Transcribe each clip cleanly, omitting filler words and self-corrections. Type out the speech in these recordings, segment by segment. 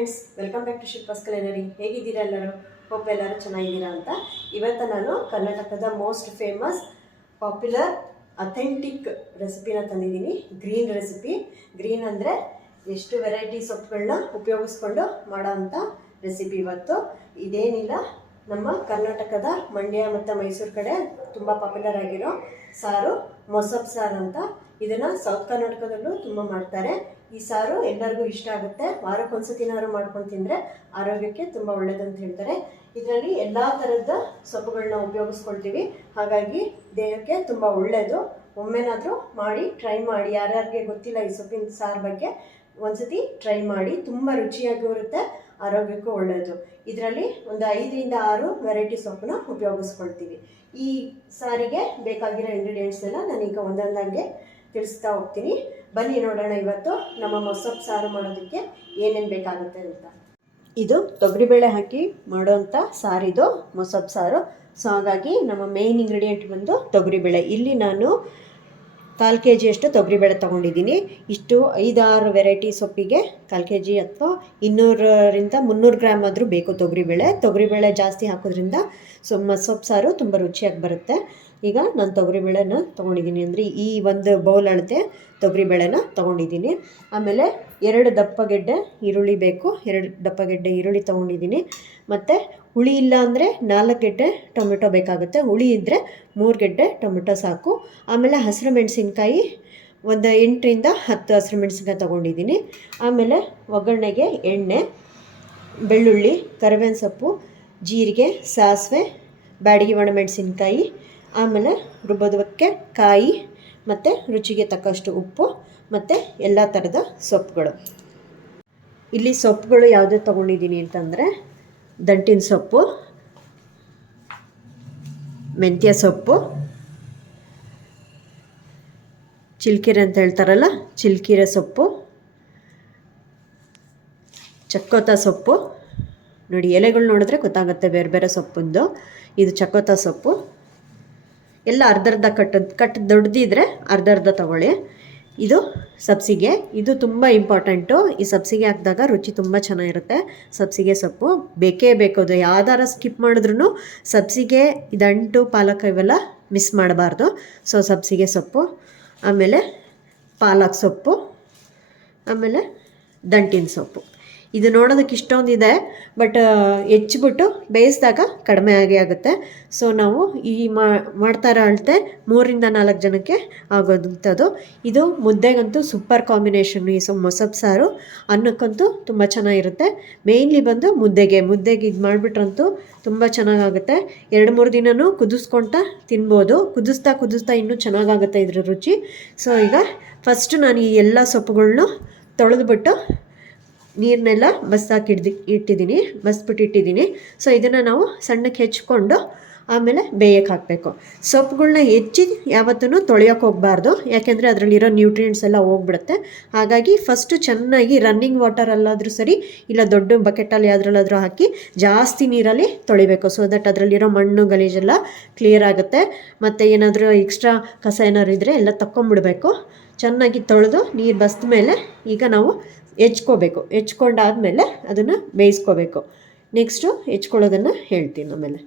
Friends, welcome back to Shilpa's culinary. ಹೇಗಿದ್ದೀರಾ ಎಲ್ಲರೂ? Hope ಎಲ್ಲರೂ ಚೆನ್ನಾಗಿದ್ದೀರಾ ಅಂತ. ಇವತ್ತು ನಾನು ಕರ್ನಾಟಕದ ಮೋಸ್ಟ್ ಫೇಮಸ್ ಪಾಪ್ಯುಲರ್ ಅಥೆಂಟಿಕ್ ರೆಸಿಪಿನ ತಂದಿದ್ದೀನಿ. Green recipe. ಗ್ರೀನ್ ಅಂದರೆ ಎಷ್ಟು ವೆರೈಟಿ ಸೊಪ್ಪುಗಳನ್ನ ಉಪಯೋಗಿಸ್ಕೊಂಡು ಮಾಡೋ ಅಂಥ ರೆಸಿಪಿ ಇವತ್ತು. ಇದೇನಿಲ್ಲ, ನಮ್ಮ ಕರ್ನಾಟಕದ ಮಂಡ್ಯ ಮತ್ತು ಮೈಸೂರು ಕಡೆ ತುಂಬ ಪಾಪ್ಯುಲರ್ ಆಗಿರೋ ಸಾರು ಮೊಸಪ್ಪು ಸಾರು ಅಂತ. ಇದನ್ನು ಸೌತ್ ಕರ್ನಾಟಕದಲ್ಲೂ ತುಂಬ ಮಾಡ್ತಾರೆ. ಈ ಸಾರು ಎಲ್ಲರಿಗೂ ಇಷ್ಟ ಆಗುತ್ತೆ. ವಾರಕ್ಕೊಂದ್ಸತಿನಾದ್ರು ಮಾಡ್ಕೊಂಡು ತಿಂದರೆ ಆರೋಗ್ಯಕ್ಕೆ ತುಂಬ ಒಳ್ಳೆಯದಂತ ಹೇಳ್ತಾರೆ. ಇದರಲ್ಲಿ ಎಲ್ಲ ಥರದ ಸೊಪ್ಪುಗಳನ್ನ ಉಪಯೋಗಿಸ್ಕೊಳ್ತೀವಿ, ಹಾಗಾಗಿ ದೇಹಕ್ಕೆ ತುಂಬ ಒಳ್ಳೆಯದು. ಒಮ್ಮೆನಾದರೂ ಮಾಡಿ ಟ್ರೈ ಮಾಡಿ. ಯಾರ್ಯಾರಿಗೆ ಗೊತ್ತಿಲ್ಲ ಈ ಸೊಪ್ಪಿನ ಸಾರು ಬಗ್ಗೆ, ಒಂದ್ಸತಿ ಟ್ರೈ ಮಾಡಿ. ತುಂಬ ರುಚಿಯಾಗಿ ಇರುತ್ತೆ, ಆರೋಗ್ಯಕ್ಕೂ ಒಳ್ಳೆಯದು. ಇದರಲ್ಲಿ ಒಂದು 5ರಿಂದ 6 ವೆರೈಟಿ ಸೊಪ್ಪನ್ನ ಉಪಯೋಗಿಸ್ಕೊಳ್ತೀವಿ. ಈ ಸಾರಿಗೆ ಬೇಕಾಗಿರೋ ಇಂಗ್ರೀಡಿಯೆಂಟ್ಸ್ ಎಲ್ಲ ನಾನೀಗ ಒಂದೊಂದಾಗೆ ತಿಳಿಸ್ತಾ ಹೋಗ್ತೀನಿ. ಬನ್ನಿ ನೋಡೋಣ ಇವತ್ತು ನಮ್ಮ ಮೊಸಪ್ಪು ಸಾರು ಮಾಡೋದಕ್ಕೆ ಏನೇನು ಬೇಕಾಗುತ್ತೆ ಅಂತ. ಇದು ತೊಗರಿಬೇಳೆ ಹಾಕಿ ಮಾಡೋವಂಥ ಸಾರಿದು ಮೊಸಪ್ಪು ಸಾರು. ಸೊ ಹಾಗಾಗಿ ನಮ್ಮ ಮೇಯ್ನ್ ಇಂಗ್ರೀಡಿಯೆಂಟ್ ಬಂದು ತೊಗರಿಬೇಳೆ. ಇಲ್ಲಿ ನಾನು 1/4 kg ಅಷ್ಟು ತೊಗರಿಬೇಳೆ ತೊಗೊಂಡಿದ್ದೀನಿ. ಇಷ್ಟು 5-6 ವೆರೈಟಿ ಸೊಪ್ಪಿಗೆ 1/4 kg ಅಥವಾ 200ರಿಂದ 300 ಗ್ರಾಮ್ ಆದರೂ ಬೇಕು ತೊಗರಿಬೇಳೆ ಜಾಸ್ತಿ ಹಾಕೋದ್ರಿಂದ ಮೊಸಪ್ಪು ಸಾರು ತುಂಬ ರುಚಿಯಾಗಿ ಬರುತ್ತೆ. ಈಗ ನಾನು ತೊಗರಿಬೇಳೆನ ತೊಗೊಂಡಿದ್ದೀನಿ, ಅಂದರೆ ಈ ಒಂದು ಬೌಲ್ ಅಳತೆ ತೊಗರಿಬೇಳೆನ ತೊಗೊಂಡಿದ್ದೀನಿ. ಆಮೇಲೆ 2 ದಪ್ಪ ಗೆಡ್ಡೆ ಈರುಳ್ಳಿ ಬೇಕು. 2 ದಪ್ಪ ಗೆಡ್ಡೆ ಈರುಳ್ಳಿ ತೊಗೊಂಡಿದ್ದೀನಿ. ಮತ್ತು ಹುಳಿ ಇಲ್ಲ ಅಂದರೆ 4 ಗೆಡ್ಡೆ ಟೊಮೆಟೊ ಬೇಕಾಗುತ್ತೆ. ಹುಳಿ ಇದ್ದರೆ 3 ಗೆಡ್ಡೆ ಟೊಮೆಟೊ ಸಾಕು. ಆಮೇಲೆ ಹಸಿರು ಮೆಣಸಿನ್ಕಾಯಿ ಒಂದು 8ರಿಂದ 10 ಹಸಿರು ಮೆಣಸಿನ್ಕಾಯಿ ತೊಗೊಂಡಿದ್ದೀನಿ. ಆಮೇಲೆ ಒಗ್ಗರಣೆಗೆ ಎಣ್ಣೆ, ಬೆಳ್ಳುಳ್ಳಿ, ಕರಿಬೇವಿನ ಸೊಪ್ಪು, ಜೀರಿಗೆ, ಸಾಸಿವೆ, ಬ್ಯಾಡಗಿ ಒಣಮೆಣಸಿನ್ಕಾಯಿ, ಆಮೇಲೆ ರುಬ್ಬೋದಕ್ಕೆ ಕಾಯಿ ಮತ್ತು ರುಚಿಗೆ ತಕ್ಕಷ್ಟು ಉಪ್ಪು ಮತ್ತು ಎಲ್ಲ ಥರದ ಸೊಪ್ಪುಗಳು. ಇಲ್ಲಿ ಸೊಪ್ಪುಗಳು ಯಾವುದೇ ತೊಗೊಂಡಿದ್ದೀನಿ ಅಂತಂದರೆ ದಂಟಿನ ಸೊಪ್ಪು, ಮೆಂತ್ಯ ಸೊಪ್ಪು, ಚಿಲ್ಕಿರೆ ಅಂತ ಹೇಳ್ತಾರಲ್ಲ ಚಿಲ್ಕಿರೆ ಸೊಪ್ಪು, ಚಕ್ಕೋತ ಸೊಪ್ಪು. ನೋಡಿ, ಎಲೆಗಳು ನೋಡಿದ್ರೆ ಗೊತ್ತಾಗುತ್ತೆ ಬೇರೆ ಬೇರೆ ಸೊಪ್ಪಿಂದು. ಇದು ಚಕ್ಕೋತ ಸೊಪ್ಪು. ಎಲ್ಲ ಅರ್ಧ ಕಟ್ ದೊಡ್ಡದಿದ್ರೆ ಅರ್ಧ ತೊಗೊಳ್ಳಿ. ಇದು ಸಬ್ಸಿಗೆ. ಇದು ತುಂಬ ಇಂಪಾರ್ಟೆಂಟು. ಈ ಸಬ್ಸಿಗೆ ಹಾಕಿದಾಗ ರುಚಿ ತುಂಬ ಚೆನ್ನಾಗಿರುತ್ತೆ. ಸಬ್ಸಿಗೆ ಸೊಪ್ಪು ಬೇಕೇ ಬೇಕು. ಯಾವ್ದಾರ ಸ್ಕಿಪ್ ಮಾಡಿದ್ರೂ ಸಬ್ಸಿಗೆ, ದಂಟು, ಪಾಲಕ್ ಇವೆಲ್ಲ ಮಿಸ್ ಮಾಡಬಾರ್ದು. ಸೊ ಸಬ್ಸಿಗೆ ಸೊಪ್ಪು, ಆಮೇಲೆ ಪಾಲಕ್ ಸೊಪ್ಪು, ಆಮೇಲೆ ದಂಟಿನ ಸೊಪ್ಪು. ಇದು ನೋಡೋದಕ್ಕೆ ಇಷ್ಟೊಂದಿದೆ, ಬಟ್ ಹೆಚ್ಚಿಬಿಟ್ಟು ಬೇಯಿಸಿದಾಗ ಕಡಿಮೆ ಆಗುತ್ತೆ. ಸೊ ನಾವು ಈ ಮಾಡ್ತಾ ಇರೋ ಅಳತೆ 3ರಿಂದ 4 ಜನಕ್ಕೆ ಆಗೋದಂಥದ್ದು. ಇದು ಮುದ್ದೆಗಂತೂ ಸೂಪರ್ ಕಾಂಬಿನೇಷನ್. ಈ ಮೊಸಪ್ಪು ಸಾರು ಅನ್ನಕ್ಕಂತೂ ತುಂಬ ಚೆನ್ನಾಗಿರುತ್ತೆ. ಮೇಯ್ನ್ಲಿ ಬಂದು ಮುದ್ದೆಗೆ ಇದು ಮಾಡಿಬಿಟ್ರಂತೂ ತುಂಬ ಚೆನ್ನಾಗಾಗುತ್ತೆ. 2-3 ದಿನವೂ ಕುದಿಸ್ಕೊಳ್ತಾ ತಿನ್ಬೋದು. ಕುದಿಸ್ತಾ ಇನ್ನೂ ಚೆನ್ನಾಗಾಗುತ್ತೆ ಇದ್ರ ರುಚಿ. ಸೊ ಈಗ ಫಸ್ಟ್ ನಾನು ಈ ಎಲ್ಲ ಸೊಪ್ಪುಗಳ್ನು ತೊಳೆದ್ಬಿಟ್ಟು ನೀರನ್ನೆಲ್ಲ ಬಸ್ಬಿಟ್ಟಿಟ್ಟಿದ್ದೀನಿ. ಸೊ ಇದನ್ನು ನಾವು ಸಣ್ಣಕ್ಕೆ ಹೆಚ್ಕೊಂಡು ಆಮೇಲೆ ಬೇಯಕ್ಕೆ ಹಾಕಬೇಕು. ಸೊಪ್ಪುಗಳ್ನ ಹೆಚ್ಚಿ ಯಾವತ್ತೂ ತೊಳೆಯೋಕೆ ಹೋಗಬಾರ್ದು, ಯಾಕೆಂದರೆ ಅದರಲ್ಲಿರೋ ನ್ಯೂಟ್ರಿಯೆಂಟ್ಸ್ ಎಲ್ಲ ಹೋಗ್ಬಿಡುತ್ತೆ. ಹಾಗಾಗಿ ಫಸ್ಟು ಚೆನ್ನಾಗಿ ರನ್ನಿಂಗ್ ವಾಟರಲ್ಲಾದರೂ ಸರಿ, ಇಲ್ಲ ದೊಡ್ಡ ಬಕೆಟಲ್ಲಿ ಯಾವುದ್ರಲ್ಲಾದರೂ ಹಾಕಿ ಜಾಸ್ತಿ ನೀರಲ್ಲಿ ತೊಳಿಬೇಕು. ಸೊ ದಟ್ ಅದರಲ್ಲಿರೋ ಮಣ್ಣು ಗಲೀಜೆಲ್ಲ ಕ್ಲಿಯರ್ ಆಗುತ್ತೆ. ಮತ್ತು ಏನಾದರೂ ಎಕ್ಸ್ಟ್ರಾ ಕಸ ಏನಾದ್ರು ಇದ್ದರೆ ಎಲ್ಲ ತಕ್ಕೊಂಬಿಡ್ಬೇಕು. ಚೆನ್ನಾಗಿ ತೊಳೆದು ನೀರು ಬಸ್ದ ಮೇಲೆ ಈಗ ನಾವು ಹೆಚ್ಕೊಂಡಾದ್ಮೇಲೆ ಅದನ್ನು ಬೇಯಿಸ್ಕೋಬೇಕು. ನೆಕ್ಸ್ಟು ಹೆಚ್ಕೊಳ್ಳೋದನ್ನು ಹೇಳ್ತೀನಿ ಆಮೇಲೆ.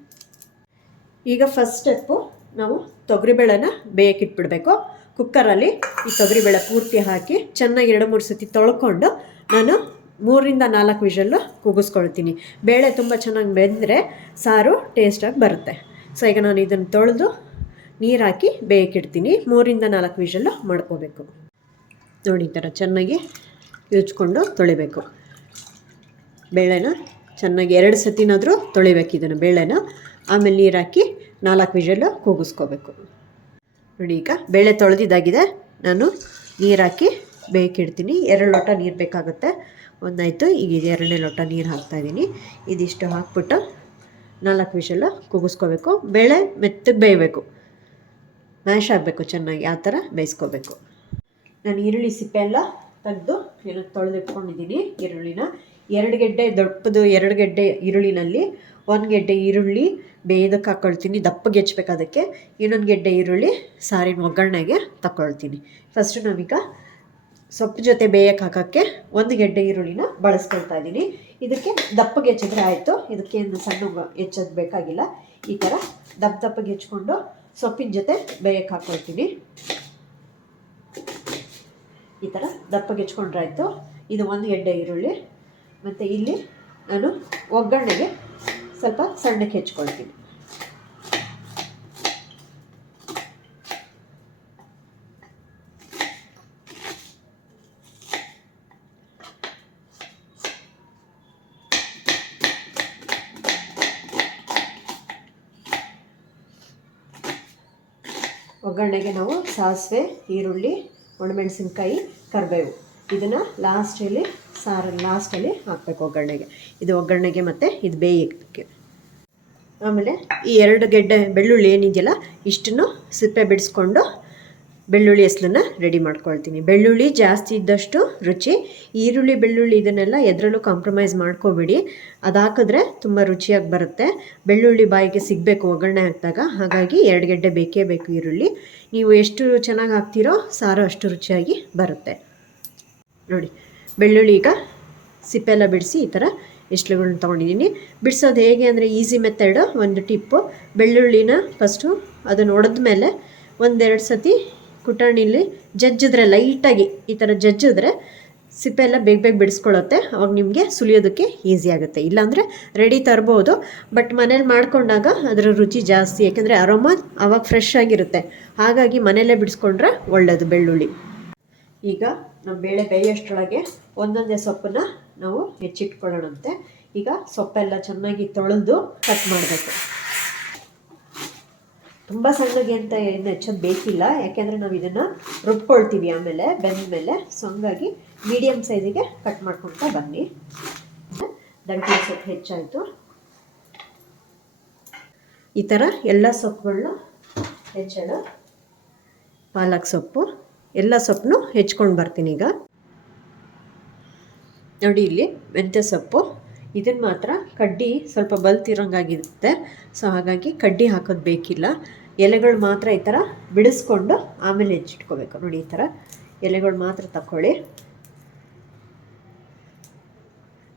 ಈಗ ಫಸ್ಟ್ ಸ್ಟೆಪ್ಪು, ನಾವು ತೊಗರಿಬೇಳೆನ ಬೇಯಕ್ಕಿಟ್ಬಿಡ್ಬೇಕು. ಕುಕ್ಕರಲ್ಲಿ ಈ ತೊಗರಿಬೇಳೆ ಪೂರ್ತಿ ಹಾಕಿ ಚೆನ್ನಾಗಿ 2-3 ಸತಿ ತೊಳ್ಕೊಂಡು ನಾನು 3ರಿಂದ 4 ವಿಷಲ್ಲು ಕೂಗಿಸ್ಕೊಳ್ತೀನಿ. ಬೇಳೆ ತುಂಬ ಚೆನ್ನಾಗಿ ಬೆಂದರೆ ಸಾರು ಟೇಸ್ಟಾಗಿ ಬರುತ್ತೆ. ಸೊ ಈಗ ನಾನು ಇದನ್ನು ತೊಳೆದು ನೀರು ಹಾಕಿ ಬೇಯಕ್ಕಿಡ್ತೀನಿ. 3ರಿಂದ 4 ವಿಷಲ್ಲು ಮಾಡ್ಕೋಬೇಕು. ನೋಡಿ, ಈ ಥರ ಚೆನ್ನಾಗಿ ಉಜ್ಕೊಂಡು ತೊಳಿಬೇಕು. ಬೇಳೆನ ಚೆನ್ನಾಗಿ 2 ಸತಿನಾದರೂ ತೊಳಿಬೇಕು ಇದನ್ನು ಬೇಳೆನ. ಆಮೇಲೆ ನೀರು ಹಾಕಿ 4 ವಿಷಲ್ಲು ಕೂಗಿಸ್ಕೋಬೇಕು. ನೋಡಿ, ಈಗ ಬೇಳೆ ತೊಳೆದಿದ್ದಾಗಿದೆ. ನಾನು ನೀರು ಹಾಕಿ ಬೇಯಕ್ಕಿಡ್ತೀನಿ. 2 ಲೋಟ ನೀರು ಬೇಕಾಗುತ್ತೆ. ಒಂದಾಯಿತು. ಈಗ 2ನೇ ಲೋಟ ನೀರು ಹಾಕ್ತಾಯಿದ್ದೀನಿ. ಇದಿಷ್ಟು ಹಾಕ್ಬಿಟ್ಟು 4 ವಿಷಲ್ಲು ಕೂಗಿಸ್ಕೋಬೇಕು. ಬೇಳೆ ಮೆತ್ತಗೆ ಬೇಯಬೇಕು, ಮ್ಯಾಶ್ ಆಗಬೇಕು ಚೆನ್ನಾಗಿ, ಆ ಥರ ಬೇಯಿಸ್ಕೋಬೇಕು. ನಾನು ಈರುಳ್ಳಿ ಸಿಪ್ಪೆ ಎಲ್ಲ ತೆಗೆದು ತೊಳೆದಿಟ್ಕೊಂಡಿದ್ದೀನಿ. ಈರುಳ್ಳಿನ 2 ಗೆಡ್ಡೆ ದೊಡ್ಡದು 2 ಗೆಡ್ಡೆ ಈರುಳ್ಳಿನಲ್ಲಿ 1 ಗೆಡ್ಡೆ ಈರುಳ್ಳಿ ಬೇಯೋದಕ್ಕೆ ಹಾಕ್ಕೊಳ್ತೀನಿ. ದಪ್ಪಗೆ ಹೆಚ್ಬೇಕು ಅದಕ್ಕೆ. ಇನ್ನೊಂದು ಗೆಡ್ಡೆ ಈರುಳ್ಳಿ ಸಾರಿನ ಒಗ್ಗರಣೆಗೆ ತಗೊಳ್ತೀನಿ. ಫಸ್ಟು ನಾವೀಗ ಸೊಪ್ಪು ಜೊತೆ ಬೇಯಕ್ಕೆ ಹಾಕೋಕ್ಕೆ 1 ಗೆಡ್ಡೆ ಈರುಳ್ಳಿನ ಬಳಸ್ಕೊಳ್ತಾ ಇದ್ದೀನಿ. ಇದಕ್ಕೆ ದಪ್ಪಗೆ ಹೆಚ್ಚಿದ್ರೆ ಆಯಿತು, ಇದಕ್ಕೆ ಒಂದು ಸಣ್ಣ ಹೆಚ್ಚೋದು ಬೇಕಾಗಿಲ್ಲ. ಈ ಥರ ದಪ್ಪಗೆ ಹೆಚ್ಕೊಂಡು ಸೊಪ್ಪಿನ ಜೊತೆ ಬೇಯಕ್ಕೆ ಹಾಕ್ಕೊಳ್ತೀನಿ. ಈ ಥರ ದಪ್ಪಗೆ ಹೆಚ್ಕೊಂಡ್ರೆ ಆಯಿತು. ಇದು 1 ಗೆಡ್ಡೆ ಈರುಳ್ಳಿ. ಮತ್ತು ಇಲ್ಲಿ ನಾನು ಒಗ್ಗರಣೆಗೆ ಸ್ವಲ್ಪ ಸಣ್ಣಕ್ಕೆ ಹೆಚ್ಕೊಳ್ತೀನಿ. ಒಗ್ಗರಣೆಗೆ ನಾವು ಸಾಸಿವೆ, ಈರುಳ್ಳಿ, ಒಣಮೆಣಸಿನ್ಕಾಯಿ, ಕರಿಬೇವು ಇದನ್ನು ಲಾಸ್ಟಲ್ಲಿ ಹಾಕಬೇಕು ಒಗ್ಗರಣೆಗೆ. ಇದು ಒಗ್ಗರಣೆಗೆ ಮತ್ತು ಇದು ಬೇಯೋಕ್ಕೆ. ಆಮೇಲೆ ಈ 2 ಗೆಡ್ಡೆ ಬೆಳ್ಳುಳ್ಳಿ ಏನಿದೆಯಲ್ಲ ಇಷ್ಟನ್ನು ಸಿಪ್ಪೆ ಬಿಡಿಸ್ಕೊಂಡು ಬೆಳ್ಳುಳ್ಳಿ ಹೆಸಲನ್ನ ರೆಡಿ ಮಾಡ್ಕೊಳ್ತೀನಿ. ಬೆಳ್ಳುಳ್ಳಿ ಜಾಸ್ತಿ ಇದ್ದಷ್ಟು ರುಚಿ. ಈರುಳ್ಳಿ ಬೆಳ್ಳುಳ್ಳಿ ಇದನ್ನೆಲ್ಲ ಎದರಲ್ಲೂ ಕಾಂಪ್ರಮೈಸ್ ಮಾಡ್ಕೋಬೇಡಿ, ಅದು ಹಾಕಿದ್ರೆ ತುಂಬ ರುಚಿಯಾಗಿ ಬರುತ್ತೆ. ಬೆಳ್ಳುಳ್ಳಿ ಬಾಯಿಗೆ ಸಿಗಬೇಕು ಒಗ್ಗರಣೆ ಹಾಕಿದಾಗ, ಹಾಗಾಗಿ 2 ಗೆಡ್ಡೆ ಬೇಕೇ ಬೇಕು ಈರುಳ್ಳಿ. ನೀವು ಎಷ್ಟು ಚೆನ್ನಾಗಿ ಹಾಕ್ತೀರೋ ಸಾರು ಅಷ್ಟು ರುಚಿಯಾಗಿ ಬರುತ್ತೆ. ನೋಡಿ, ಬೆಳ್ಳುಳ್ಳಿ ಈಗ ಸಿಪ್ಪೆಲ್ಲ ಬಿಡಿಸಿ ಈ ಥರ ಎಸ್ಳುಗಳನ್ನ ತೊಗೊಂಡಿದ್ದೀನಿ. ಬಿಡಿಸೋದು ಹೇಗೆ ಅಂದರೆ ಈಸಿ ಮೆಥಡ್. ಒಂದು ಟಿಪ್ಪು, ಬೆಳ್ಳುಳ್ಳಿನ ಫಸ್ಟು ಅದನ್ನು ಒಡೆದ ಮೇಲೆ 1-2 ಸತಿ ಕುಟಾಣಿಲಿ ಜಜ್ಜಿದ್ರೆ, ಲೈಟಾಗಿ ಈ ಥರ ಜಜ್ಜಿದ್ರೆ ಸಿಪ್ಪೆ ಎಲ್ಲ ಬೇಗ ಬಿಡಿಸ್ಕೊಳ್ಳುತ್ತೆ. ಅವಾಗ ನಿಮಗೆ ಸುಲಿಯೋದಕ್ಕೆ ಈಸಿ ಆಗುತ್ತೆ. ಇಲ್ಲಾಂದರೆ ರೆಡಿ ತರ್ಬೋದು, ಬಟ್ ಮನೇಲಿ ಮಾಡ್ಕೊಂಡಾಗ ಅದರ ರುಚಿ ಜಾಸ್ತಿ, ಯಾಕೆಂದರೆ ಅರೋಮಾ ಆವಾಗ ಫ್ರೆಶ್ ಆಗಿರುತ್ತೆ. ಹಾಗಾಗಿ ಮನೆಯಲ್ಲೇ ಬಿಡಿಸ್ಕೊಂಡ್ರೆ ಒಳ್ಳೆಯದು ಬೆಳ್ಳುಳ್ಳಿ. ಈಗ ನಮ್ಮ ಬೇಳೆ ಬೇಯೋಷ್ಟರೊಳಗೆ ಒಂದೊಂದೇ ಸೊಪ್ಪನ್ನು ನಾವು ಹೆಚ್ಚಿಟ್ಕೊಳ್ಳೋಣಂತೆ. ಈಗ ಸೊಪ್ಪೆಲ್ಲ ಚೆನ್ನಾಗಿ ತೊಳೆದು ಕಟ್ ಮಾಡಬೇಕು. ತುಂಬ ಸಣ್ಣಗೆ ಅಂತ ಏನು ಹೆಚ್ಚೋದು ಬೇಕಿಲ್ಲ, ಯಾಕೆಂದರೆ ನಾವು ಇದನ್ನು ರುಬ್ಕೊಳ್ತೀವಿ ಆಮೇಲೆ ಬೆಂದ ಮೇಲೆ. ಸೊ ಹಂಗಾಗಿ ಮೀಡಿಯಮ್ ಸೈಜಿಗೆ ಕಟ್ ಮಾಡ್ಕೊಳ್ತಾ ಬನ್ನಿ. ದಂಟಿನ ಸೊಪ್ಪು ಹೆಚ್ಚಾಯಿತು. ಈ ಥರ ಎಲ್ಲ ಸೊಪ್ಪುಗಳನ್ನ ಹೆಚ್ಚೋಣ. ಪಾಲಕ್ ಸೊಪ್ಪು ಎಲ್ಲ ಸೊಪ್ಪನ್ನು ಹೆಚ್ಕೊಂಡು ಬರ್ತೀನಿ. ಈಗ ನೋಡಿ, ಇಲ್ಲಿ ಮೆಂತ್ಯ ಸೊಪ್ಪು, ಇದನ್ನು ಮಾತ್ರ ಕಡ್ಡಿ ಸ್ವಲ್ಪ ಬಲ್ತಿರೋಂಗಾಗಿರುತ್ತೆ. ಸೊ ಹಾಗಾಗಿ ಕಡ್ಡಿ ಹಾಕೋದು ಬೇಕಿಲ್ಲ. ಎಲೆಗಳು ಮಾತ್ರ ಈ ಥರ ಬಿಡಿಸ್ಕೊಂಡು ಆಮೇಲೆ ಹೆಚ್ಚಿಟ್ಕೋಬೇಕು. ನೋಡಿ, ಈ ಥರ ಎಲೆಗಳು ಮಾತ್ರ ತಗೊಳ್ಳಿ.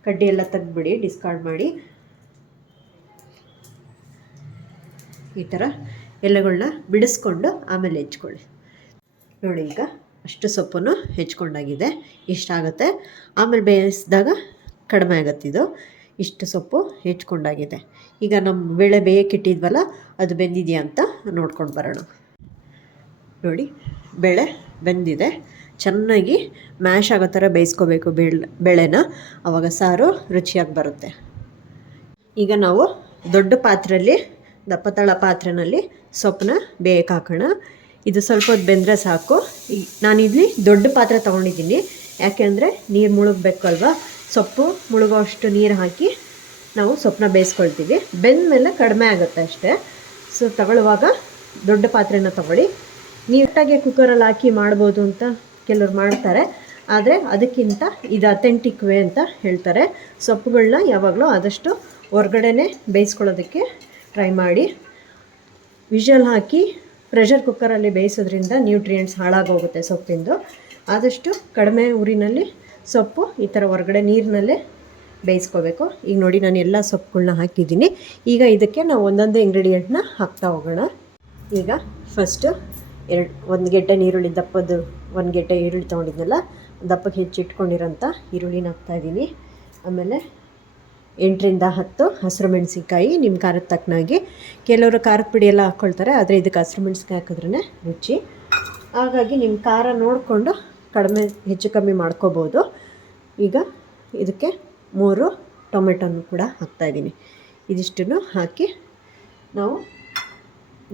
ಕಡ್ಡಿ ಎಲ್ಲ ತೆಗ್ದುಬಿಡಿ, ಡಿಸ್ಕಾರ್ಡ್ ಮಾಡಿ. ಈ ಥರ ಎಲೆಗಳನ್ನ ಬಿಡಿಸ್ಕೊಂಡು ಆಮೇಲೆ ಹೆಚ್ಕೊಳ್ಳಿ. ನೋಡಿ, ಈಗ ಅಷ್ಟು ಸೊಪ್ಪನ್ನು ಹೆಚ್ಕೊಂಡಾಗಿದೆ. ಇಷ್ಟಾಗುತ್ತೆ. ಆಮೇಲೆ ಬೇಯಿಸಿದಾಗ ಕಡಿಮೆ ಆಗುತ್ತಿದ್ದು. ಇಷ್ಟು ಸೊಪ್ಪು ಹೆಚ್ಕೊಂಡಾಗಿದೆ. ಈಗ ನಮ್ಮ ಬೇಳೆ ಬೇಯಕ್ಕಿಟ್ಟಿದ್ವಲ್ಲ, ಅದು ಬೆಂದಿದೆಯಾ ಅಂತ ನೋಡ್ಕೊಂಡು ಬರೋಣ. ನೋಡಿ, ಬೇಳೆ ಬೆಂದಿದೆ. ಚೆನ್ನಾಗಿ ಮ್ಯಾಶ್ ಆಗೋ ಥರ ಬೇಯಿಸ್ಕೋಬೇಕು ಬೇಳೆನ, ಆವಾಗ ಸಾರು ರುಚಿಯಾಗಿ ಬರುತ್ತೆ. ಈಗ ನಾವು ದೊಡ್ಡ ಪಾತ್ರೆಯಲ್ಲಿ, ದಪ್ಪತಳ ಪಾತ್ರೆಯಲ್ಲಿ ಸೊಪ್ಪನ್ನ ಬೇಯಕ್ಕೆ ಹಾಕೋಣ. ಇದು ಸ್ವಲ್ಪ ಹೊತ್ತು ಬೆಂದರೆ ಸಾಕು. ನಾನಿಲ್ಲಿ ದೊಡ್ಡ ಪಾತ್ರೆ ತೊಗೊಂಡಿದ್ದೀನಿ, ಯಾಕೆಂದರೆ ನೀರು ಮುಳುಗಬೇಕಲ್ವ. ಸೊಪ್ಪು ಮುಳುಗೋ ಅಷ್ಟು ನೀರು ಹಾಕಿ ನಾವು ಸೊಪ್ಪನ್ನ ಬೇಯಿಸ್ಕೊಳ್ತೀವಿ. ಬೆಂದ ಮೇಲೆ ಕಡಿಮೆ ಆಗುತ್ತೆ ಅಷ್ಟೇ. ಸೊ ತಗೊಳ್ಳುವಾಗ ದೊಡ್ಡ ಪಾತ್ರೆನ ತೊಗೊಳ್ಳಿ. ನೀಟಾಗಿ ಕುಕ್ಕರಲ್ಲಿ ಹಾಕಿ ಮಾಡ್ಬೋದು ಅಂತ ಕೆಲವ್ರು ಮಾಡ್ತಾರೆ, ಆದರೆ ಅದಕ್ಕಿಂತ ಇದು ಅಥೆಂಟಿಕ್ ವೇ ಅಂತ ಹೇಳ್ತಾರೆ. ಸೊಪ್ಪುಗಳನ್ನ ಯಾವಾಗಲೂ ಆದಷ್ಟು ಹೊರಗಡೆನೇ ಬೇಯಿಸ್ಕೊಳ್ಳೋದಕ್ಕೆ ಟ್ರೈ ಮಾಡಿ. ವಿಷಲ್ ಹಾಕಿ ಪ್ರೆಷರ್ ಕುಕ್ಕರಲ್ಲಿ ಬೇಯಿಸೋದ್ರಿಂದ ನ್ಯೂಟ್ರಿಯೆಂಟ್ಸ್ ಹಾಳಾಗೋಗುತ್ತೆ ಸೊಪ್ಪಿಂದು. ಆದಷ್ಟು ಕಡಿಮೆ ಊರಿನಲ್ಲಿ ಸೊಪ್ಪು ಈ ಥರ ಹೊರಗಡೆ ನೀರಿನಲ್ಲೇ ಬೇಯಿಸ್ಕೋಬೇಕು. ಈಗ ನೋಡಿ, ನಾನು ಎಲ್ಲ ಸೊಪ್ಪುಗಳನ್ನ ಹಾಕಿದ್ದೀನಿ. ಈಗ ಇದಕ್ಕೆ ನಾವು ಒಂದೊಂದೇ ಇಂಗ್ರೀಡಿಯೆಂಟ್ನ ಹಾಕ್ತಾ ಹೋಗೋಣ. ಈಗ ಫಸ್ಟು 1 ಗೆಡ್ಡೆ ಈರುಳ್ಳಿ, ದಪ್ಪದ್ದು 1 ಗೆಡ್ಡೆ ಈರುಳ್ಳಿ ತೊಗೊಂಡಿದ್ನಲ್ಲ, ದಪ್ಪಕ್ಕೆ ಹೆಚ್ಚಿಟ್ಕೊಂಡಿರೋಂಥ ಈರುಳ್ಳಿನ ಹಾಕ್ತಾಯಿದ್ದೀನಿ. ಆಮೇಲೆ 8-10 ಹಸಿರು ಮೆಣಸಿನ್ಕಾಯಿ, ನಿಮ್ಮ ಖಾರದ ತಕ್ಕನಾಗಿ. ಕೆಲವರು ಖಾರದ ಪುಡಿ ಎಲ್ಲ ಹಾಕ್ಕೊಳ್ತಾರೆ, ಆದರೆ ಇದಕ್ಕೆ ಹಸಿರು ಮೆಣಸಿನ್ಕಾಯಿ ಹಾಕಿದ್ರೇ ರುಚಿ. ಹಾಗಾಗಿ ನಿಮ್ಮ ಖಾರ ನೋಡಿಕೊಂಡು ಕಡಿಮೆ ಹೆಚ್ಚು ಕಮ್ಮಿ ಮಾಡ್ಕೋಬೋದು. ಈಗ ಇದಕ್ಕೆ 3 ಟೊಮೆಟೊನು ಕೂಡ ಹಾಕ್ತಾಯಿದ್ದೀನಿ. ಇದಿಷ್ಟನ್ನು ಹಾಕಿ ನಾವು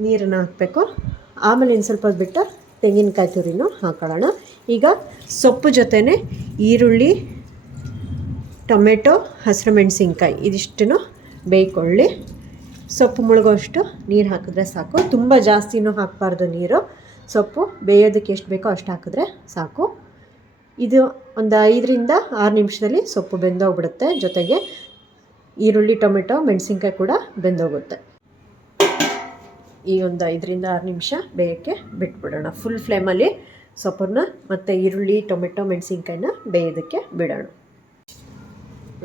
ನೀರನ್ನು ಹಾಕಬೇಕು. ಆಮೇಲೆ ಇನ್ನು ಸ್ವಲ್ಪ ಬಿಟ್ಟು ತೆಂಗಿನಕಾಯಿ ತುರಿನೂ ಹಾಕೊಳ್ಳೋಣ. ಈಗ ಸೊಪ್ಪು ಜೊತೆನೇ ಈರುಳ್ಳಿ, ಟೊಮೆಟೊ, ಹಸಿರು ಮೆಣಸಿನ್ಕಾಯಿ ಇದಿಷ್ಟನ್ನು ಬೇಯ್ಕೊಳ್ಳಿ. ಸೊಪ್ಪು ಮುಳುಗೋಷ್ಟು ನೀರು ಹಾಕಿದ್ರೆ ಸಾಕು. ತುಂಬ ಜಾಸ್ತಿನೂ ಹಾಕಬಾರ್ದು ನೀರು. ಸೊಪ್ಪು ಬೇಯೋದಕ್ಕೆ ಎಷ್ಟು ಬೇಕೋ ಅಷ್ಟು ಹಾಕಿದ್ರೆ ಸಾಕು. ಇದು ಒಂದು 5-6 ನಿಮಿಷದಲ್ಲಿ ಸೊಪ್ಪು ಬೆಂದೋಗ್ಬಿಡುತ್ತೆ. ಜೊತೆಗೆ ಈರುಳ್ಳಿ, ಟೊಮೆಟೊ, ಮೆಣಸಿನ್ಕಾಯಿ ಕೂಡ ಬೆಂದೋಗುತ್ತೆ. ಈ ಒಂದು 5-6 ನಿಮಿಷ ಬೇಯೋಕ್ಕೆ ಬಿಟ್ಬಿಡೋಣ. ಫುಲ್ ಫ್ಲೇಮಲ್ಲಿ ಸೊಪ್ಪನ್ನು ಮತ್ತು ಈರುಳ್ಳಿ ಟೊಮೆಟೊ ಮೆಣಸಿನ್ಕಾಯಿನ ಬೇಯೋದಕ್ಕೆ ಬಿಡೋಣ.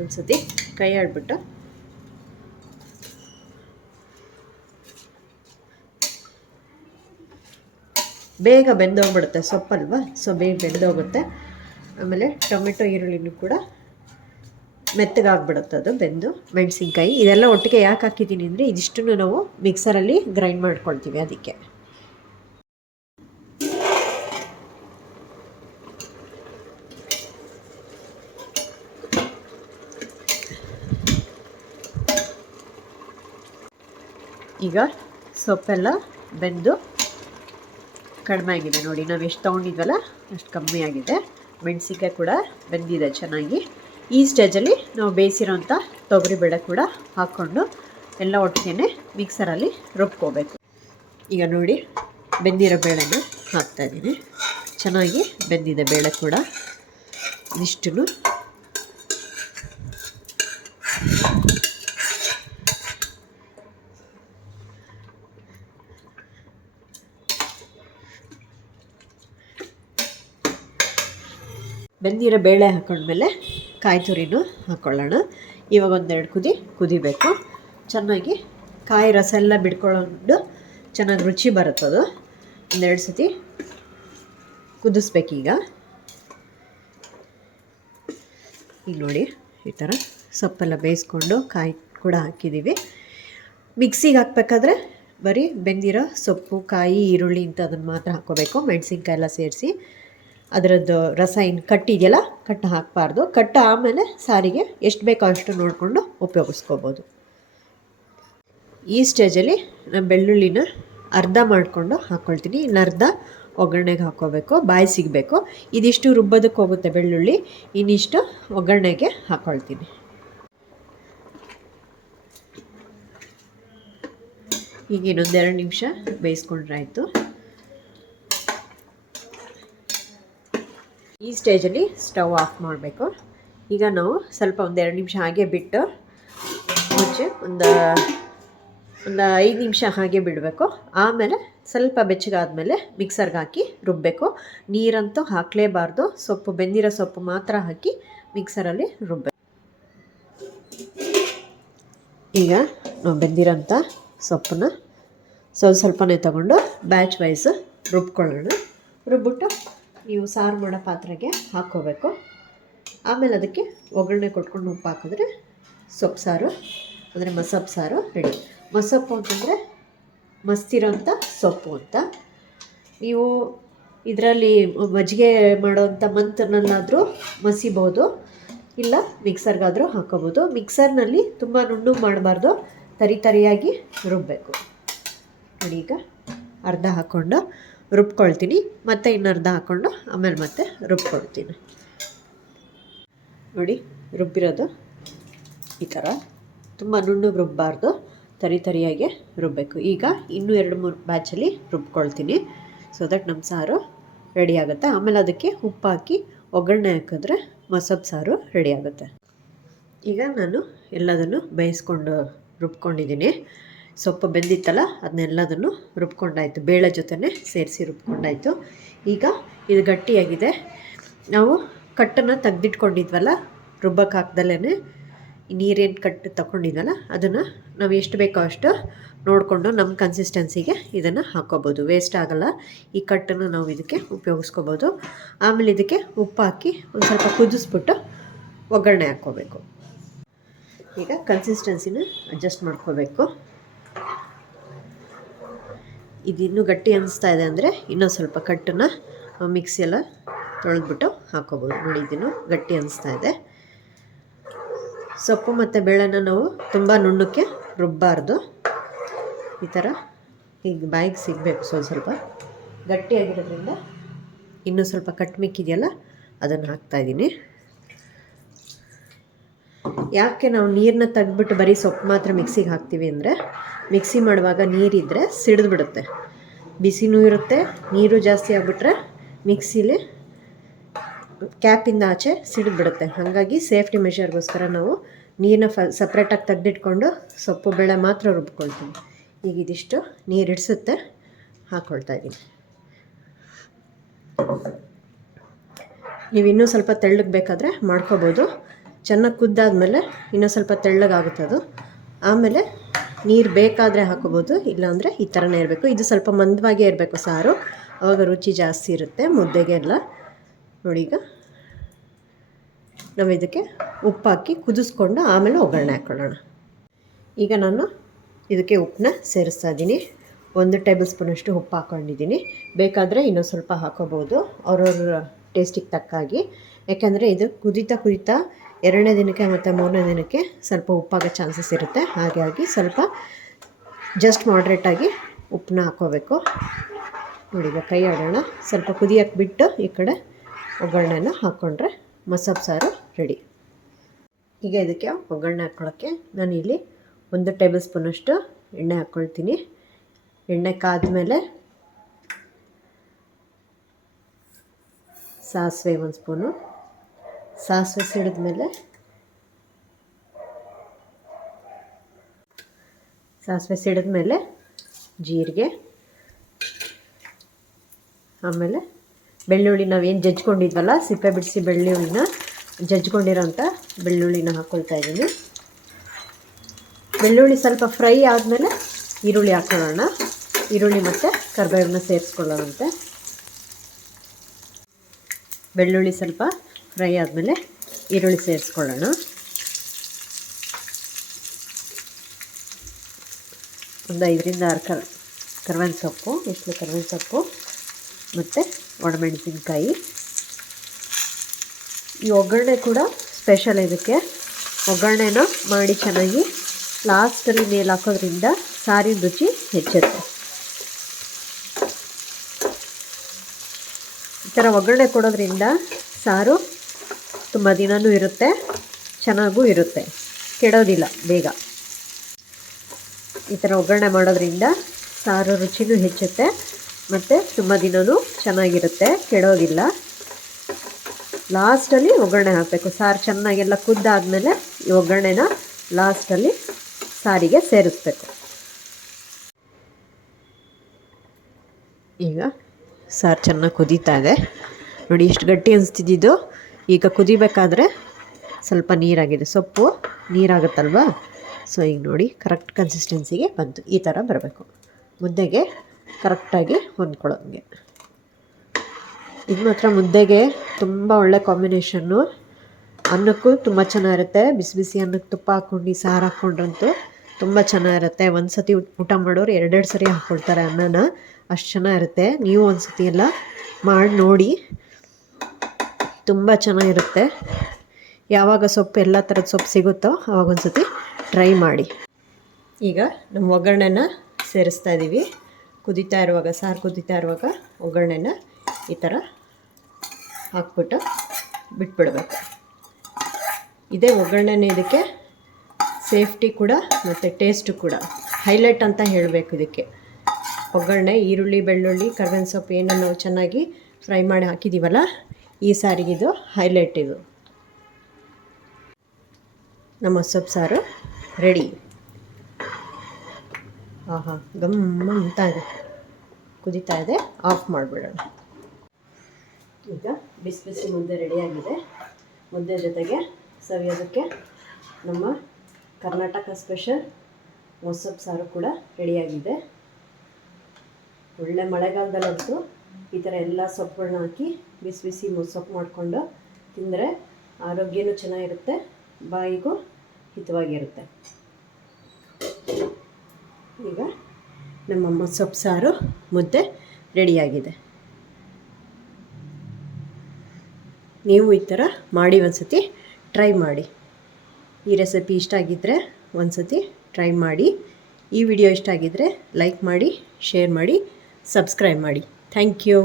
ಒಂದು ಸತಿ ಕೈ ಆಡ್ಬಿಟ್ಟು ಬೇಗ ಬೆಂದೋಗ್ಬಿಡುತ್ತೆ ಸೊಪ್ಪಲ್ವಾ, ಸೊ ಬೇಗ ಬೆಂದೋಗುತ್ತೆ. ಆಮೇಲೆ ಟೊಮೆಟೊ ಈರುಳ್ಳಿನೂ ಕೂಡ ಮೆತ್ತಗಾಗ್ಬಿಡುತ್ತೆ ಅದು ಬೆಂದು. ಮೆಣಸಿನ್ಕಾಯಿ ಇದೆಲ್ಲ ಒಟ್ಟಿಗೆ ಯಾಕೆ ಹಾಕಿದ್ದೀನಿ ಅಂದರೆ ಇದಿಷ್ಟನ್ನು ನಾವು ಮಿಕ್ಸರಲ್ಲಿ ಗ್ರೈಂಡ್ ಮಾಡ್ಕೊಳ್ತೀವಿ ಅದಕ್ಕೆ. ಈಗ ಸೊಪ್ಪೆಲ್ಲ ಬೆಂದು ಕಡಿಮೆ ಆಗಿದೆ ನೋಡಿ, ನಾವು ಎಷ್ಟು ತೊಗೊಂಡಿದ್ವಲ್ಲ ಅಷ್ಟು ಕಮ್ಮಿ ಆಗಿದೆ. ಮೆಣಸಿನ್ಕಾಯಿ ಕೂಡ ಬೆಂದಿದೆ ಚೆನ್ನಾಗಿ. ಈ ಸ್ಟೇಜಲ್ಲಿ ನಾವು ಬೇಯಿಸಿರೋಂಥ ತೊಗರಿಬೇಳೆ ಕೂಡ ಹಾಕ್ಕೊಂಡು ಎಲ್ಲ ಒಟ್ಟಿಗೆ ಮಿಕ್ಸರಲ್ಲಿ ರುಬ್ಕೋಬೇಕು. ಈಗ ನೋಡಿ ಬೆಂದಿರೋ ಬೇಳೆನ ಹಾಕ್ತಾಯಿದ್ದೀನಿ. ಚೆನ್ನಾಗಿ ಬೆಂದಿದೆ ಬೇಳೆ ಕೂಡ. ಇದಿಷ್ಟು ಬೆಂದಿರೋ ಬೇಳೆ ಹಾಕೊಂಡ್ಮೇಲೆ ಕಾಯಿ ತುರಿನೂ ಹಾಕ್ಕೊಳ್ಳೋಣ. ಇವಾಗ ಒಂದೆರಡು ಕುದಿಬೇಕು. ಚೆನ್ನಾಗಿ ಕಾಯಿ ರಸ ಎಲ್ಲ ಬಿಡ್ಕೊಂಡು ಚೆನ್ನಾಗಿ ರುಚಿ ಬರುತ್ತದು. ಒಂದೆರಡು ಸತಿ ಕುದಿಸ್ಬೇಕೀಗ. ಈಗ ನೋಡಿ ಈ ಥರ ಸೊಪ್ಪೆಲ್ಲ ಬೇಯಿಸ್ಕೊಂಡು ಕಾಯಿ ಕೂಡ ಹಾಕಿದ್ದೀವಿ. ಮಿಕ್ಸಿಗೆ ಹಾಕಬೇಕಾದ್ರೆ ಬರೀ ಬೆಂದಿರೋ ಸೊಪ್ಪು, ಕಾಯಿ, ಈರುಳ್ಳಿ ಇಂಥದನ್ನು ಮಾತ್ರ ಹಾಕ್ಕೋಬೇಕು. ಮೆಣಸಿನ್ಕಾಯಿ ಎಲ್ಲ ಸೇರಿಸಿ ಅದರದ್ದು ರಸ ಇನ್ನು ಕಟ್ಟಿದೆಯಲ್ಲ, ಕಟ್ಟು ಹಾಕಬಾರ್ದು. ಕಟ್ಟು ಆಮೇಲೆ ಸಾರಿಗೆ ಎಷ್ಟು ಬೇಕೋ ಅಷ್ಟು ನೋಡಿಕೊಂಡು ಉಪಯೋಗಿಸ್ಕೋಬೋದು. ಈ ಸ್ಟೇಜಲ್ಲಿ ನಾನು ಬೆಳ್ಳುಳ್ಳಿನ ಅರ್ಧ ಮಾಡಿಕೊಂಡು ಹಾಕ್ಕೊಳ್ತೀನಿ. ಇನ್ನು ಅರ್ಧ ಒಗ್ಗರಣೆಗೆ ಹಾಕ್ಕೋಬೇಕು, ಬಾಯಿ ಸಿಗಬೇಕು. ಇದಿಷ್ಟು ರುಬ್ಬೋದಕ್ಕೆ ಹೋಗುತ್ತೆ ಬೆಳ್ಳುಳ್ಳಿ, ಇನ್ನಿಷ್ಟು ಒಗ್ಗರಣೆಗೆ ಹಾಕ್ಕೊಳ್ತೀನಿ. ಈಗ ಇನ್ನೊಂದೆರಡು ನಿಮಿಷ ಬೇಯಿಸ್ಕೊಂಡ್ರೆ ಆಯಿತು. ಈ ಸ್ಟೇಜಲ್ಲಿ ಸ್ಟವ್ ಆಫ್ ಮಾಡಬೇಕು. ಈಗ ನಾವು ಸ್ವಲ್ಪ ಒಂದೆರಡು ನಿಮಿಷ ಹಾಗೆ ಬಿಟ್ಟು ಮುಚ್ಚಿ ಒಂದು 5 ನಿಮಿಷ ಹಾಗೆ ಬಿಡಬೇಕು. ಆಮೇಲೆ ಸ್ವಲ್ಪ ಬೆಚ್ಚಗಾದ್ಮೇಲೆ ಮಿಕ್ಸರ್ಗೆ ಹಾಕಿ ರುಬ್ಬಬೇಕು. ನೀರಂತೂ ಹಾಕಲೇಬಾರ್ದು. ಸೊಪ್ಪು ಬೆಂದಿರೋ ಸೊಪ್ಪು ಮಾತ್ರ ಹಾಕಿ ಮಿಕ್ಸರಲ್ಲಿ ರುಬ್ಬಬೇಕು. ಈಗ ನಾವು ಬೆಂದಿರೋಂಥ ಸೊಪ್ಪನ್ನ ಸ್ವಲ್ಪನೇ ತಗೊಂಡು ಬ್ಯಾಚ್ ವೈಸ್ ರುಬ್ಕೊಳ್ಳೋಣ. ರುಬ್ಬಿಟ್ಟು ನೀವು ಸಾರು ಮಾಡೋ ಪಾತ್ರೆಗೆ ಹಾಕ್ಕೋಬೇಕು. ಆಮೇಲೆ ಅದಕ್ಕೆ ಒಗ್ಗರಣೆ ಕೊಟ್ಕೊಂಡು ಉಪ್ಪು ಹಾಕಿದ್ರೆ ಸೊಪ್ಪು ಸಾರು ಅಂದರೆ ಮಸೊಪ್ಪು ಸಾರು ರೆಡಿ. ಮಸೊಪ್ಪು ಅಂತಂದರೆ ಮಸ್ತಿರೋಂಥ ಸೊಪ್ಪು ಅಂತ. ನೀವು ಇದರಲ್ಲಿ ಮಜ್ಜಿಗೆ ಮಾಡೋವಂಥ ಮಂತನಲ್ಲಾದರೂ ಮಸಿಬೋದು, ಇಲ್ಲ ಮಿಕ್ಸರ್ಗಾದರೂ ಹಾಕ್ಕೋಬೋದು. ಮಿಕ್ಸರ್ನಲ್ಲಿ ತುಂಬ ನುಣ್ಣಗೆ ಮಾಡಬಾರ್ದು, ತರಿಯಾಗಿ ರುಬ್ಬಬೇಕು. ನೋಡಿ ಈಗ ಅರ್ಧ ಹಾಕ್ಕೊಂಡು ರುಬ್ಕೊಳ್ತೀನಿ, ಮತ್ತು ಇನ್ನರ್ಧ ಹಾಕ್ಕೊಂಡು ಆಮೇಲೆ ಮತ್ತೆ ರುಬ್ಕೊಳ್ತೀನಿ. ನೋಡಿ ರುಬ್ಬಿರೋದು ಈ ಥರ ತುಂಬ ನುಣ್ಣಗೆ ರುಬ್ಬಾರ್ದು, ತರಿಯಾಗಿ ರುಬ್ಬಬೇಕು. ಈಗ ಇನ್ನೂ 2-3 ಬ್ಯಾಚಲ್ಲಿ ರುಬ್ಕೊಳ್ತೀನಿ, ಸೊ ದಟ್ ನಮ್ಮ ಸಾರು ರೆಡಿ ಆಗುತ್ತೆ. ಆಮೇಲೆ ಅದಕ್ಕೆ ಉಪ್ಪು ಹಾಕಿ ಒಗ್ಗರಣೆ ಹಾಕಿದ್ರೆ ಮಸೊಪ್ಪು ಸಾರು ರೆಡಿ ಆಗುತ್ತೆ. ಈಗ ನಾನು ಎಲ್ಲದನ್ನು ಬೇಯಿಸ್ಕೊಂಡು ರುಬ್ಕೊಂಡಿದ್ದೀನಿ. ಸೊಪ್ಪು ಬೆಂದಿತ್ತಲ್ಲ ಅದನ್ನೆಲ್ಲದನ್ನು ರುಬ್ಕೊಂಡಾಯಿತು, ಬೇಳೆ ಜೊತೆನೇ ಸೇರಿಸಿ ರುಬ್ಕೊಂಡಾಯಿತು. ಈಗ ಇದು ಗಟ್ಟಿಯಾಗಿದೆ. ನಾವು ಕಟ್ಟನ್ನು ತೆಗ್ದಿಟ್ಕೊಂಡಿದ್ವಲ್ಲ, ರುಬ್ಬಕ್ಕೆ ಹಾಕ್ದಲೇ ನೀರೇನು ಕಟ್ಟು ತಗೊಂಡಿದ್ವಲ್ಲ ಅದನ್ನು ನಾವು ಎಷ್ಟು ಬೇಕೋ ಅಷ್ಟು ನೋಡಿಕೊಂಡು ನಮ್ಮ ಕನ್ಸಿಸ್ಟೆನ್ಸಿಗೆ ಇದನ್ನು ಹಾಕ್ಕೋಬೋದು. ವೇಸ್ಟ್ ಆಗೋಲ್ಲ. ಈ ಕಟ್ಟನ್ನು ನಾವು ಇದಕ್ಕೆ ಉಪಯೋಗಿಸ್ಕೋಬೋದು. ಆಮೇಲೆ ಇದಕ್ಕೆ ಉಪ್ಪು ಹಾಕಿ ಒಂದು ಸ್ವಲ್ಪ ಕುದಿಸ್ಬಿಟ್ಟು ಒಗ್ಗರಣೆ ಹಾಕ್ಕೋಬೇಕು. ಈಗ ಕನ್ಸಿಸ್ಟೆನ್ಸಿನ ಅಡ್ಜಸ್ಟ್ ಮಾಡ್ಕೋಬೇಕು. ಇದಿನ್ನೂ ಗಟ್ಟಿ ಅನ್ನಿಸ್ತಾ ಇದೆ ಅಂದರೆ ಇನ್ನೊಂದು ಸ್ವಲ್ಪ ಕಟ್ಟನ್ನು ಮಿಕ್ಸಿಯೆಲ್ಲ ತೊಳೆದ್ಬಿಟ್ಟು ಹಾಕ್ಕೋಬೋದು. ನೋಡಿ ಇದನ್ನು ಗಟ್ಟಿ ಅನ್ನಿಸ್ತಾ ಇದೆ. ಸೊಪ್ಪು ಮತ್ತು ಬೇಳೆನ ನಾವು ತುಂಬ ನುಣ್ಣಕ್ಕೆ ರುಬ್ಬಾರ್ದು. ಈ ಥರ ಈಗ ಬಾಯಿಗೆ ಸಿಗಬೇಕು. ಸ್ವಲ್ಪ ಗಟ್ಟಿಯಾಗಿರೋದ್ರಿಂದ ಇನ್ನೂ ಸ್ವಲ್ಪ ಕಟ್ಟು ಮಿಕ್ಕಿದೆಯಲ್ಲ ಅದನ್ನು ಹಾಕ್ತಾಯಿದ್ದೀನಿ. ಯಾಕೆ ನಾವು ನೀರನ್ನ ತೆಗೆದ್ಬಿಟ್ಟು ಬರೀ ಸೊಪ್ಪು ಮಾತ್ರ ಮಿಕ್ಸಿಗೆ ಹಾಕ್ತೀವಿ ಅಂದರೆ, ಮಿಕ್ಸಿ ಮಾಡುವಾಗ ನೀರಿದ್ದರೆ ಸಿಡಿದ್ಬಿಡುತ್ತೆ. ಬಿಸಿನೂ ಇರುತ್ತೆ, ನೀರು ಜಾಸ್ತಿ ಆಗಿಬಿಟ್ರೆ ಮಿಕ್ಸಿಲಿ ಕ್ಯಾಪಿಂದ ಆಚೆ ಸಿಡಿದ್ಬಿಡುತ್ತೆ. ಹಾಗಾಗಿ ಸೇಫ್ಟಿ ಮೆಷರ್ಗೋಸ್ಕರ ನಾವು ನೀರನ್ನ ಸಪ್ರೇಟಾಗಿ ತೆಗೆದಿಟ್ಕೊಂಡು ಸೊಪ್ಪು ಬೇಳೆ ಮಾತ್ರ ರುಬ್ಕೊಳ್ತೀವಿ. ಈಗ ಇದಿಷ್ಟು ನೀರು ಹಿಡಿಸುತ್ತೆ, ಹಾಕ್ಕೊಳ್ತಾ ಇದ್ದೀನಿ. ನೀವು ಇನ್ನೂ ಸ್ವಲ್ಪ ತೆಳ್ಳಗೆ ಬೇಕಾದರೆ ಮಾಡ್ಕೋಬೋದು. ಚೆನ್ನಾಗಿ ಕುದ್ದಾದಮೇಲೆ ಇನ್ನೂ ಸ್ವಲ್ಪ ತೆಳ್ಳಗಾಗುತ್ತೆ ಅದು. ಆಮೇಲೆ ನೀರು ಬೇಕಾದರೆ ಹಾಕೋಬೋದು, ಇಲ್ಲಾಂದರೆ ಈ ಥರನೇ ಇರಬೇಕು. ಇದು ಸ್ವಲ್ಪ ಮಂದವಾಗೇ ಇರಬೇಕು ಸಾರು, ಆವಾಗ ರುಚಿ ಜಾಸ್ತಿ ಇರುತ್ತೆ ಮುದ್ದೆಗೆಲ್ಲ. ನೋಡಿ, ಈಗ ನಾವು ಇದಕ್ಕೆ ಉಪ್ಪು ಹಾಕಿ ಕುದಿಸ್ಕೊಂಡು ಆಮೇಲೆ ಒಗ್ಗರಣೆ ಹಾಕ್ಕೊಳ್ಳೋಣ. ಈಗ ನಾನು ಇದಕ್ಕೆ ಉಪ್ಪನ್ನ ಸೇರಿಸ್ತಾ ಇದ್ದೀನಿ. 1 ಟೇಬಲ್ ಸ್ಪೂನಷ್ಟು ಉಪ್ಪು ಹಾಕ್ಕೊಂಡಿದ್ದೀನಿ. ಬೇಕಾದರೆ ಇನ್ನೊಂದು ಸ್ವಲ್ಪ ಹಾಕೋಬೋದು ಅವ್ರವ್ರ ಟೇಸ್ಟಿಗೆ ತಕ್ಕಾಗಿ. ಯಾಕೆಂದರೆ ಇದು ಕುದೀತಾ 2ನೇ ದಿನಕ್ಕೆ ಮತ್ತು 3ನೇ ದಿನಕ್ಕೆ ಸ್ವಲ್ಪ ಉಪ್ಪಾಗೋ ಚಾನ್ಸಸ್ ಇರುತ್ತೆ. ಹಾಗಾಗಿ ಸ್ವಲ್ಪ ಜಸ್ಟ್ ಮಾಡ್ರೇಟಾಗಿ ಉಪ್ಪನ್ನ ಹಾಕ್ಕೋಬೇಕು. ನೋಡಿ, ಈಗ ಕೈ ಆಡೋಣ. ಸ್ವಲ್ಪ ಕುದಿಯೋಕ್ಕೆ ಬಿಟ್ಟು ಈ ಕಡೆ ಒಗ್ಗರಣೆನ ಹಾಕ್ಕೊಂಡ್ರೆ ಮಸೊಪ್ಪು ಸಾರು ರೆಡಿ. ಈಗ ಇದಕ್ಕೆ ಒಗ್ಗರಣೆ ಹಾಕ್ಕೊಳ್ಳೋಕ್ಕೆ ನಾನಿಲ್ಲಿ 1 ಟೇಬಲ್ ಸ್ಪೂನಷ್ಟು ಎಣ್ಣೆ ಹಾಕ್ಕೊಳ್ತೀನಿ. ಎಣ್ಣೆ ಕಾದ್ಮೇಲೆ ಸಾಸಿವೆ 1 ಸ್ಪೂನು. ಸಾಸಿವೆ ಸಿಡಿದ್ಮೇಲೆ ಜೀರಿಗೆ, ಆಮೇಲೆ ಬೆಳ್ಳುಳ್ಳಿ ನಾವೇನು ಜಜ್ಕೊಂಡಿದ್ವಲ್ಲ, ಸಿಪ್ಪೆ ಬಿಡಿಸಿ ಬೆಳ್ಳುಳ್ಳಿನ ಜಜ್ಕೊಂಡಿರೋಂಥ ಬೆಳ್ಳುಳ್ಳಿನ ಹಾಕ್ಕೊಳ್ತಾ ಇದ್ದೀನಿ. ಬೆಳ್ಳುಳ್ಳಿ ಸ್ವಲ್ಪ ಫ್ರೈ ಆದಮೇಲೆ ಈರುಳ್ಳಿ ಹಾಕ್ಕೊಳ್ಳೋಣ. ಈರುಳ್ಳಿ ಮತ್ತು ಕರಿಬೇವನ್ನ ಸೇರಿಸ್ಕೊಳ್ಳೋಣಂತೆ. ಬೆಳ್ಳುಳ್ಳಿ ಸ್ವಲ್ಪ ಫ್ರೈ ಆದಮೇಲೆ ಈರುಳ್ಳಿ ಸೇರಿಸ್ಕೊಳ್ಳೋಣ. ಒಂದು 5ರಿಂದ 6 ಕರಿಬೇವಿನ ಸೊಪ್ಪು, ಇಷ್ಟು ಕರಿಬೇವಿನ ಸೊಪ್ಪು ಮತ್ತು ಒಣಮೆಣಸಿನ್ಕಾಯಿ. ಈ ಒಗ್ಗರಣೆ ಕೂಡ ಸ್ಪೆಷಲ್. ಇದಕ್ಕೆ ಒಗ್ಗರಣೆನ ಮಾಡಿ ಚೆನ್ನಾಗಿ ಲಾಸ್ಟಲ್ಲಿ ಮೇಲೆ ಹಾಕೋದ್ರಿಂದ ಸಾರಿನ ರುಚಿ ಹೆಚ್ಚುತ್ತೆ. ಈ ಥರ ಒಗ್ಗರಣೆ ಕೊಡೋದ್ರಿಂದ ಸಾರು ತುಂಬ ದಿನವೂ ಇರುತ್ತೆ, ಚೆನ್ನಾಗೂ ಇರುತ್ತೆ, ಕೆಡೋದಿಲ್ಲ ಬೇಗ. ಈ ಥರ ಒಗ್ಗರಣೆ ಮಾಡೋದ್ರಿಂದ ಸಾರು ರುಚಿನೂ ಹೆಚ್ಚುತ್ತೆ ಮತ್ತು ತುಂಬ ದಿನವೂ ಚೆನ್ನಾಗಿರುತ್ತೆ, ಕೆಡೋದಿಲ್ಲ. ಲಾಸ್ಟಲ್ಲಿ ಒಗ್ಗರಣೆ ಹಾಕಬೇಕು. ಸಾರು ಚೆನ್ನಾಗೆಲ್ಲ ಕುದ್ದಾದಮೇಲೆ ಈ ಒಗ್ಗರಣೆನ ಲಾಸ್ಟಲ್ಲಿ ಸಾರಿಗೆ ಸೇರಿಸ್ಬೇಕು. ಈಗ ಸಾರು ಚೆನ್ನಾಗಿ ಕುದೀತಾ ಇದೆ ನೋಡಿ. ಇಷ್ಟು ಗಟ್ಟಿ ಅನಿಸ್ತಿದ್ದು. ಈಗ ಕುದಿಬೇಕಾದ್ರೆ ಸ್ವಲ್ಪ ನೀರಾಗಿದೆ, ಸೊಪ್ಪು ನೀರಾಗುತ್ತಲ್ವ. ಸೊ ಈಗ ನೋಡಿ ಕರೆಕ್ಟ್ ಕನ್ಸಿಸ್ಟೆನ್ಸಿಗೆ ಬಂತು. ಈ ಥರ ಬರಬೇಕು, ಮುದ್ದೆಗೆ ಕರೆಕ್ಟಾಗಿ ಹೊಂದ್ಕೊಳ್ಳೋಂಗೆ. ಇದು ಮಾತ್ರ ಮುದ್ದೆಗೆ ತುಂಬ ಒಳ್ಳೆ ಕಾಂಬಿನೇಷನ್ನು. ಅನ್ನಕ್ಕೂ ತುಂಬ ಚೆನ್ನಾಗಿರುತ್ತೆ. ಬಿಸಿ ಬಿಸಿ ಅನ್ನಕ್ಕೆ ತುಪ್ಪ ಹಾಕ್ಕೊಂಡು ಸಾರು ಹಾಕ್ಕೊಂಡ್ರಂತೂ ತುಂಬ ಚೆನ್ನಾಗಿರುತ್ತೆ. ಒಂದು ಸತಿ ಊಟ ಮಾಡೋರು 2 ಸರಿ ಹಾಕ್ಕೊಳ್ತಾರೆ ಅನ್ನನ, ಅಷ್ಟು ಚೆನ್ನಾಗಿರುತ್ತೆ. ನೀವು ಒಂದು ಸತಿ ಎಲ್ಲ ಮಾಡಿ ನೋಡಿ, ತುಂಬ ಚೆನ್ನಾಗಿರುತ್ತೆ. ಯಾವಾಗ ಸೊಪ್ಪು ಎಲ್ಲ ಥರದ ಸೊಪ್ಪು ಸಿಗುತ್ತೋ ಆವಾಗ ಒಂದು ಸತಿ ಟ್ರೈ ಮಾಡಿ. ಈಗ ನಮ್ಮ ಒಗ್ಗರಣೆನ ಸೇರಿಸ್ತಾ ಇದ್ದೀವಿ. ಕುದೀತಾ ಇರುವಾಗ, ಸಾರು ಕುದೀತಾ ಇರುವಾಗ ಒಗ್ಗರಣೆನ ಈ ಥರ ಹಾಕ್ಬಿಟ್ಟು ಬಿಟ್ಬಿಡ್ಬೇಕು. ಇದೇ ಒಗ್ಗರಣೆನೇ ಇದಕ್ಕೆ ಸೇಫ್ಟಿ ಕೂಡ ಮತ್ತು ಟೇಸ್ಟು ಕೂಡ ಹೈಲೈಟ್ ಅಂತ ಹೇಳಬೇಕು. ಇದಕ್ಕೆ ಒಗ್ಗರಣೆ ಈರುಳ್ಳಿ, ಬೆಳ್ಳುಳ್ಳಿ, ಕರಿಬೇವಿನ ಸೊಪ್ಪು ಏನೋ ನಾವು ಚೆನ್ನಾಗಿ ಫ್ರೈ ಮಾಡಿ ಹಾಕಿದ್ದೀವಲ್ಲ, ಈ ಸಾರಿಗಿದು ಹೈಲೈಟ್. ಇದು ನಮ್ಮ ಸೊಪ್ಪು ಸಾರು ರೆಡಿ. ಆಹಾ, ಗಮ್ಮ ಅಂತ ಇದೆ, ಕುದೀತಾ ಇದೆ. ಆಫ್ ಮಾಡಿಬಿಡೋಣ. ಈಗ ಬಿಸಿ ಬಿಸಿ ಮುದ್ದೆ ರೆಡಿಯಾಗಿದೆ. ಮುದ್ದೆ ಜೊತೆಗೆ ಸವಿಯೋದಕ್ಕೆ ನಮ್ಮ ಕರ್ನಾಟಕ ಸ್ಪೆಷಲ್ ಮೊಸಪ್ಪು ಸಾರು ಕೂಡ ರೆಡಿಯಾಗಿದೆ. ಒಳ್ಳೆ ಮಳೆಗಾಲದಲ್ಲಂತೂ ಈ ಥರ ಎಲ್ಲ ಸೊಪ್ಪುಗಳನ್ನ ಹಾಕಿ ಬಿಸಿ ಬಿಸಿ ಮೊಸಪ್ಪು ಮಾಡಿಕೊಂಡು ತಿಂದರೆ ಆರೋಗ್ಯನೂ ಚೆನ್ನಾಗಿರುತ್ತೆ, ಬಾಯಿಗೂ ಹಿತವಾಗಿರುತ್ತೆ. ಈಗ ನಮ್ಮ ಮೊಸಪ್ಪು ಸಾರು ಮುದ್ದೆ ರೆಡಿಯಾಗಿದೆ. ನೀವು ಈ ಥರ ಮಾಡಿ ಒಂದು ಸತಿ ಟ್ರೈ ಮಾಡಿ. ಈ ರೆಸಿಪಿ ಇಷ್ಟ ಆಗಿದ್ದರೆ ಒಂದು ಸತಿ ಟ್ರೈ ಮಾಡಿ. ಈ ವಿಡಿಯೋ ಇಷ್ಟ ಆಗಿದ್ದರೆ ಲೈಕ್ ಮಾಡಿ, ಶೇರ್ ಮಾಡಿ, ಸಬ್ಸ್ಕ್ರೈಬ್ ಮಾಡಿ. Thank you.